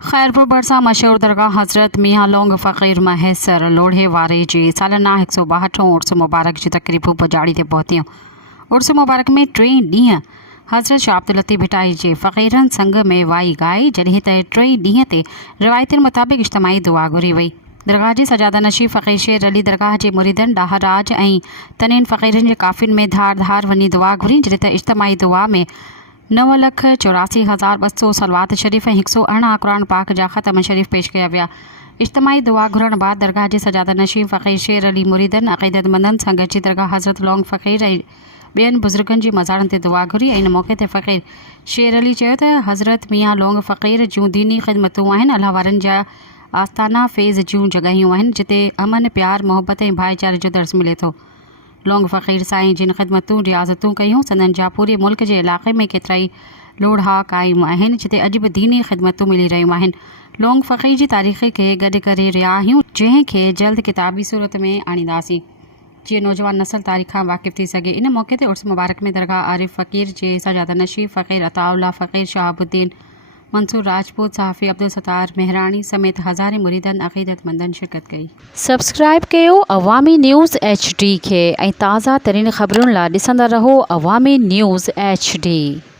खैरपुर भरसा मशहूर दरगाह हज़रत मियाँ लोंग फ़कीर महसर लोढ़े वारे जी सालाना 162 उर्स मुबारक जी तकरीबूं पजाड़ी ते पहुतियूं। उर्स मुबारक में 3 ॾींहं हज़रत शाह अब्दुल लतीफ़ भिटाई जे फ़क़ीरनि संग में वाई ॻाई, जॾहिं त 3 ॾींहं ते रिवायतुनि मुताबिक़ इज्तिमाही दुआ घुरी वई। दरगाह जे सजादा नशीं फ़क़ीर शेर अली दरगाह जे मुरीदनि ॾाह राज ऐं तननि फ़क़ीरनि जे काफ़िन में धार धार वञी दुआ घुरी, जॾहिं त इज्तिमाही दुआ में 9,84,200 सलवात शरीफ़ ऐं 118 क़ुरान पाक जा ख़तम शरीफ़ पेश कया विया। इज्तिमाही दुआ घुरण बाद दरगाह जे सजादा नशीं फ़क़ीर शेर अली मुरीदनि अक़ीदतमंदनि सां गॾिजी दरगाह हज़रत लोंग फ़क़ीर ऐं ॿियनि बुज़ुर्गनि जी मज़ारनि ते दुआ घुरी ऐं इन मौक़े ते फ़क़ीर शेर अली चयो त हज़रत मियाँ लोंग फ़क़ीर जूं दीनी ख़िदमतूं आहिनि अल्लाह वारनि जा आस्थाना फ़ैज़ जूं जॻहियूं आहिनि, जिते अमन प्यार मोहबत ऐं भाईचारे जो दर्स मिले थो। लोंग फ़क़ीर साईं जिन ख़िदमतूं रियाज़तूं कयूं, संदन जा पूरे मुल्क जे इलाक़े में केतिराई लोढ़हा क़ाइमु आहिनि, जिते अॼु बि दीनी ख़िदमतूं मिली रहियूं आहिनि। लोंग फ़क़ीर जी तारीख़ खे गॾु करे रहिया आहियूं, जंहिंखे जल्द किताबी सूरत में आणींदासीं, जीअं नौजवान नस्ल तारीख़ खां वाक़िफ़ थी सघे। इन मौक़े ते उर्स मुबारक में दरगाह आरिफ फ़क़ीर जे सजादा नशीं फ़क़ीर अताउल्लाह फ़क़ीर शहाबुद्दीन मंसूर राजपूत सहाफ़ी अब्दुल सत्तार मेहराणी समेत हज़ारे मुरीदनि अक़ीदतमंदनि शिरकत कई। सब्सक्राइब कयो अवामी न्यूज़ HD खे ऐं ताज़ा तरीन ख़बरुनि लाइ ॾिसंदा रहो अवामी न्यूज़ HD।